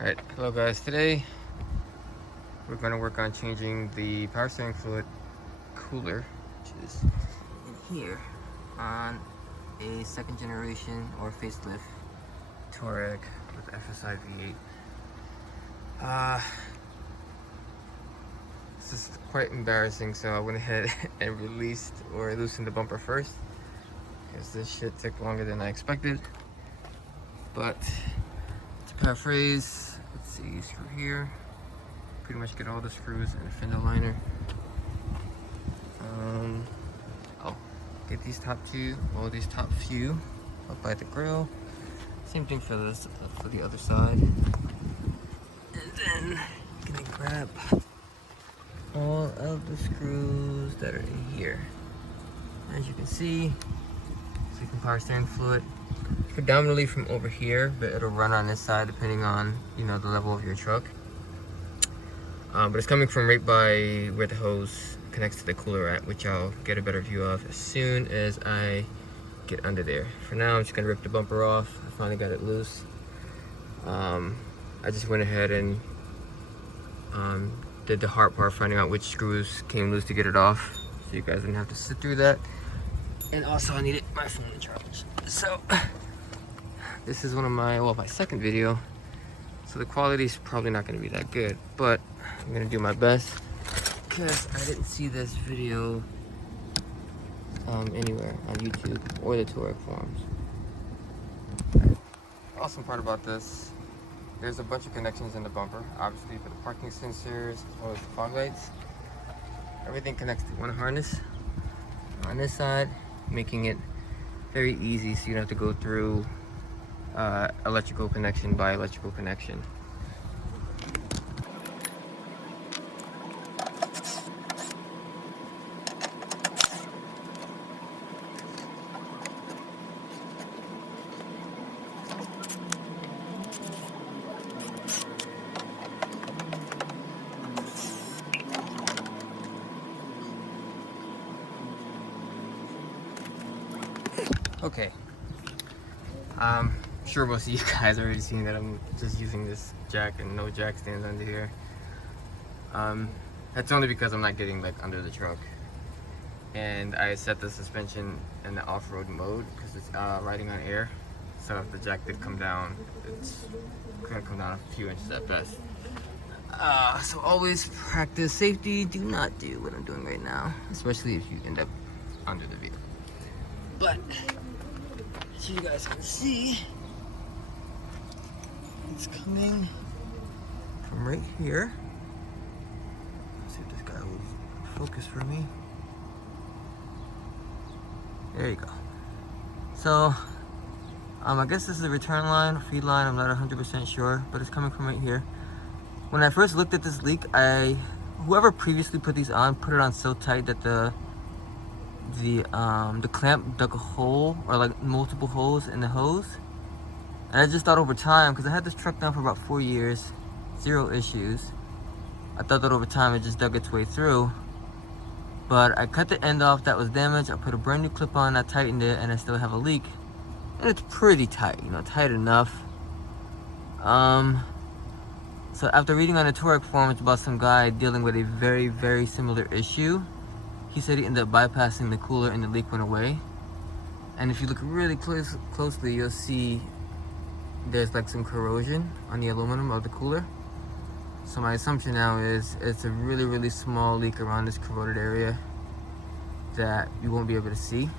Alright, hello guys. Today we're going to work on changing the power steering fluid cooler, which is in here on a second generation or facelift Touareg with FSI V8. This is quite embarrassing, so I went ahead and released or loosened the bumper first because this shit took longer than I expected. But to paraphrase, let's see, screw here, pretty much get all the screws and a fender liner. I'll get these top few up by the grill. Same thing for this, for the other side. And then I'm gonna grab all of the screws that are in here. As you can see, power steering fluid predominantly from over here, but it'll run on this side depending on, you know, the level of your truck. But it's coming from right by where the hose connects to the cooler at, which I'll get a better view of as soon as I get under there. For now, I'm just gonna rip the bumper off. I finally got it loose. I just went ahead and did the hard part, finding out which screws came loose to get it off, so you guys didn't have to sit through that. And also I needed my phone to charge. So this is one of my second video. So the quality is probably not gonna be that good, but I'm gonna do my best because I didn't see this video anywhere on YouTube or the Touareg forums. Awesome part about this, there's a bunch of connections in the bumper, obviously for the parking sensors as well as the fog lights. Everything connects to one harness on this side, making it very easy so you don't have to go through electrical connection by electrical connection. Okay, I'm sure most of you guys already seen that I'm just using this jack and no jack stands under here. That's only because I'm not getting like under the truck, and I set the suspension in the off-road mode because it's riding on air. So if the jack did come down, it's gonna come down a few inches at best. So always practice safety. Do not do what I'm doing right now, especially if you end up under the vehicle. But as you guys can see, it's coming from right here. Let's see if this guy will focus for me. There you go. So, I guess this is a return line, or feed line, I'm not 100% sure, but it's coming from right here. When I first looked at this leak, whoever previously put these on, put it on so tight that the clamp dug a hole, or like multiple holes in the hose. And I just thought over time, because I had this truck down for about 4 years, 0 issues, I thought that over time it just dug its way through. But I cut the end off that was damaged, I put a brand new clip on, I tightened it, and I still have a leak. And it's pretty tight, you know, tight enough. So after reading on the Touareg forums about some guy dealing with a very, very similar issue, he said he ended up bypassing the cooler and the leak went away. And if you look really closely, you'll see there's like some corrosion on the aluminum of the cooler. So my assumption now is it's a really, really small leak around this corroded area that you won't be able to see.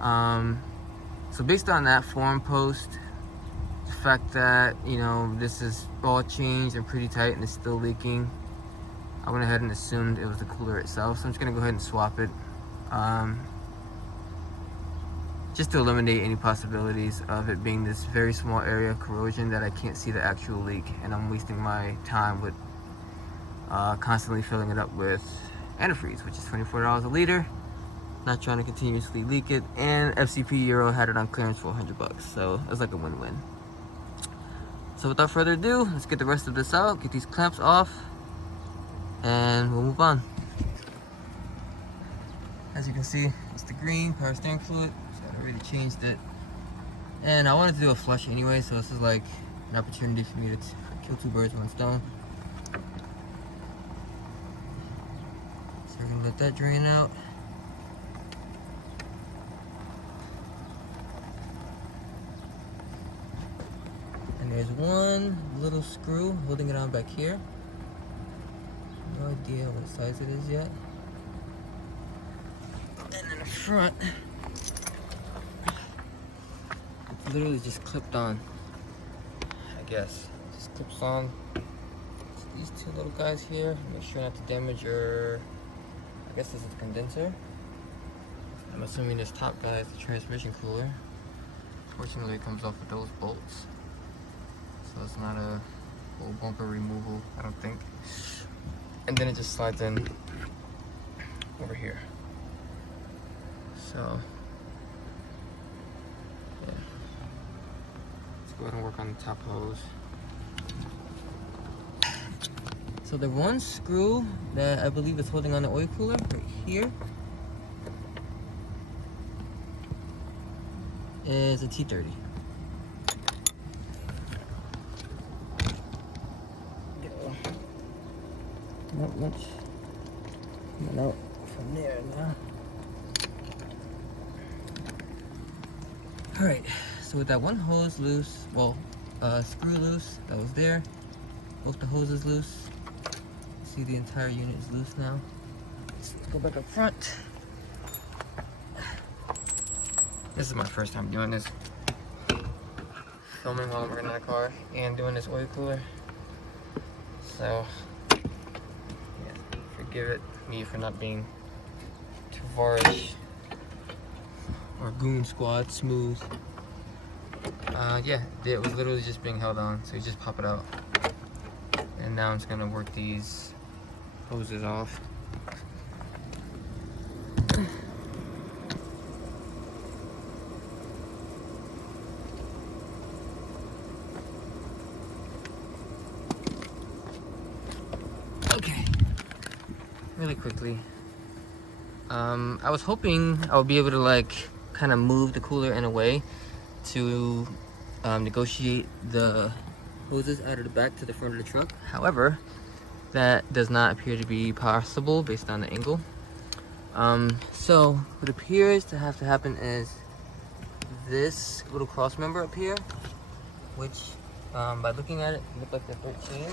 So based on that forum post, the fact that, you know, this is all changed and pretty tight and it's still leaking, I went ahead and assumed it was the cooler itself, so I'm just gonna go ahead and swap it, just to eliminate any possibilities of it being this very small area of corrosion that I can't see the actual leak, and I'm wasting my time with constantly filling it up with antifreeze, which is $24 a liter. Not trying to continuously leak it, and FCP Euro had it on clearance for 100 bucks, so it was like a win-win. So without further ado, let's get the rest of this out, get these clamps off, and we'll move on. As you can see, it's the green power steering fluid, so I already changed it. And I wanted to do a flush anyway, so this is like an opportunity for me to kill two birds with one stone. So we're gonna let that drain out. And there's one little screw holding it on back here. No idea what size it is yet. And in the front, it's literally just clipped on, I guess. Just clips on these two little guys here. Make sure not to damage your, I guess this is the condenser. I'm assuming this top guy is the transmission cooler. Fortunately, it comes off with those bolts. So it's not a full bumper removal, I don't think. And then it just slides in over here. So, yeah. Let's go ahead and work on the top hose. So the one screw that I believe is holding on the oil cooler right here is a T30. Not much coming out from there now. Alright, so with that one hose loose, well, screw loose, that was there. Both the hoses loose. See, the entire unit is loose now. Let's go back up front. This is my first time doing this. Filming while I'm working on a car and doing this oil cooler. So, yeah, forgive me for not being Touareg or Goon Squad smooth. Yeah, it was literally just being held on, so you just pop it out. And now I'm just gonna work these hoses off. Okay, really quickly. I was hoping I would be able to like kind of move the cooler in a way to negotiate the hoses out of the back to the front of the truck. However, that does not appear to be possible based on the angle. So what appears to have to happen is this little cross member up here, which by looking at it, looked like the 13.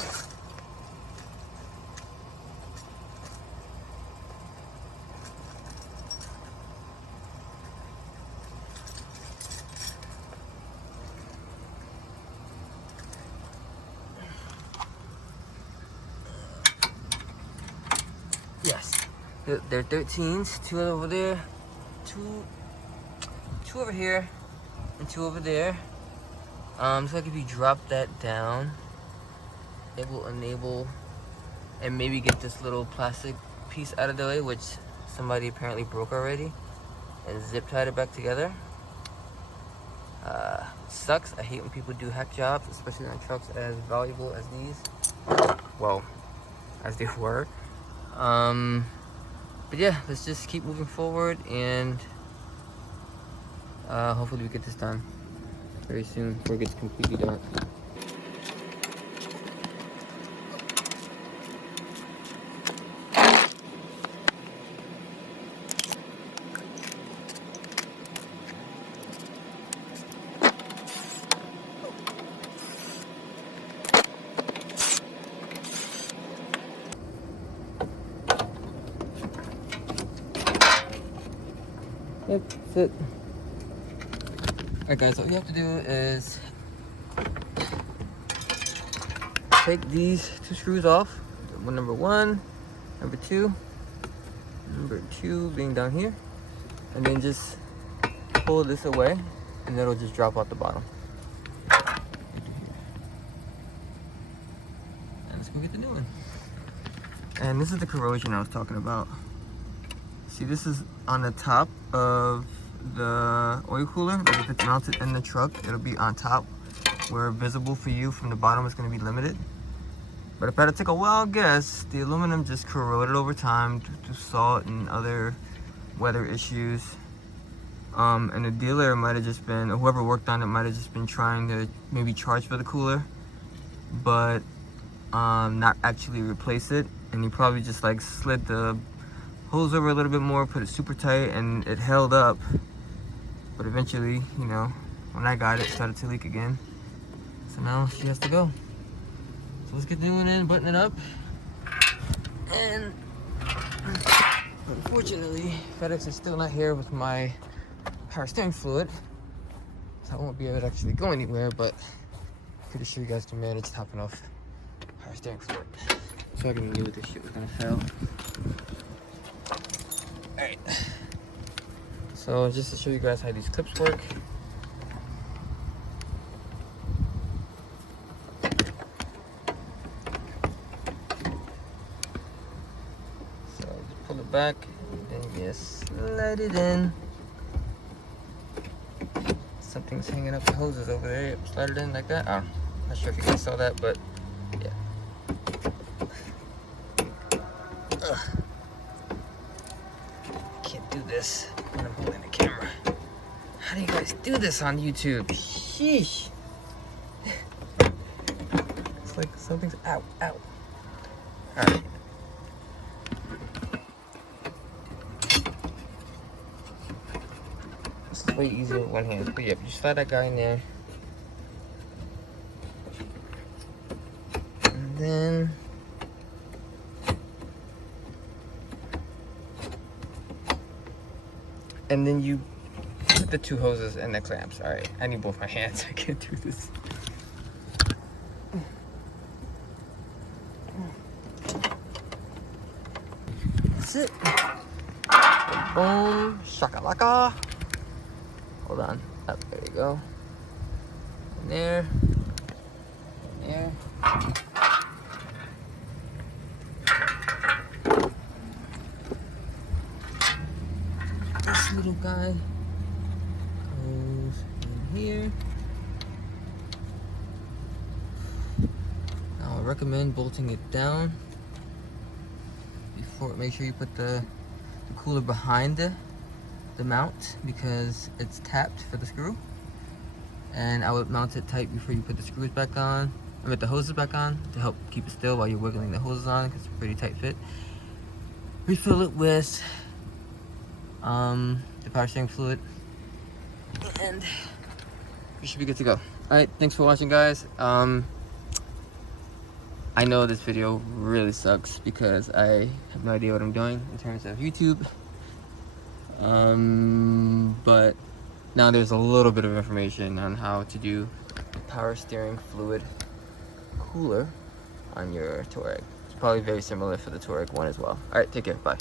Yes, they're 13s, two over there, two over here, and two over there. So like if you drop that down, it will enable and maybe get this little plastic piece out of the way, which somebody apparently broke already, and zip tied it back together. Sucks. I hate when people do hack jobs, especially on trucks as valuable as these. Well, as they were. But yeah, let's just keep moving forward, and hopefully we get this done very soon before it gets completely dark. Yep, that's it. Alright guys, all you have to do is take these two screws off. Number one, number two being down here. And then just pull this away and it'll just drop out the bottom. And let's go get the new one. And this is the corrosion I was talking about. See, this is on the top of the oil cooler. Like if it's mounted in the truck, it'll be on top where visible for you from the bottom is going to be limited. But if I had to take a wild guess, the aluminum just corroded over time due to salt and other weather issues. And the dealer might have just been, or whoever worked on it might have just been trying to maybe charge for the cooler, but not actually replace it. And he probably just like slid the hose over a little bit more, put it super tight, and it held up. But eventually, you know, when I got it, it started to leak again. So now she has to go. So let's get doing it, button it up. And unfortunately, FedEx is still not here with my power steering fluid. So I won't be able to actually go anywhere, but pretty sure you guys can manage topping off power steering fluid. So I can knew this shit was gonna fail. Alright. So just to show you guys how these clips work. So just pull it back and then you slide it in. Something's hanging up the hoses over there. Yep, slide it in like that. Oh, not sure if you guys saw that, but yeah. Ugh. Can't do this when I'm holding the camera. How do you guys do this on YouTube? Sheesh. It's like something's ow, ow. Alright. This is way easier with one hand. But yeah, you slide that guy in there. And then you put the two hoses and the clamps. All right, I need both my hands. I can't do this. That's it. Boom, shakalaka. Hold on. Up, there you go. And there. And there. This little guy goes in here. Now I recommend bolting it down before. Make sure you put the cooler behind the mount because it's tapped for the screw. And I would mount it tight before you put the screws back on. I mean the hoses back on to help keep it still while you're wiggling the hoses on because it's a pretty tight fit. Refill it with the power steering fluid, and you should be good to go. Alright, thanks for watching, guys. I know this video really sucks because I have no idea what I'm doing in terms of YouTube. But now there's a little bit of information on how to do power steering fluid cooler on your Touareg. It's probably very similar for the Touareg one as well. Alright, take care, bye.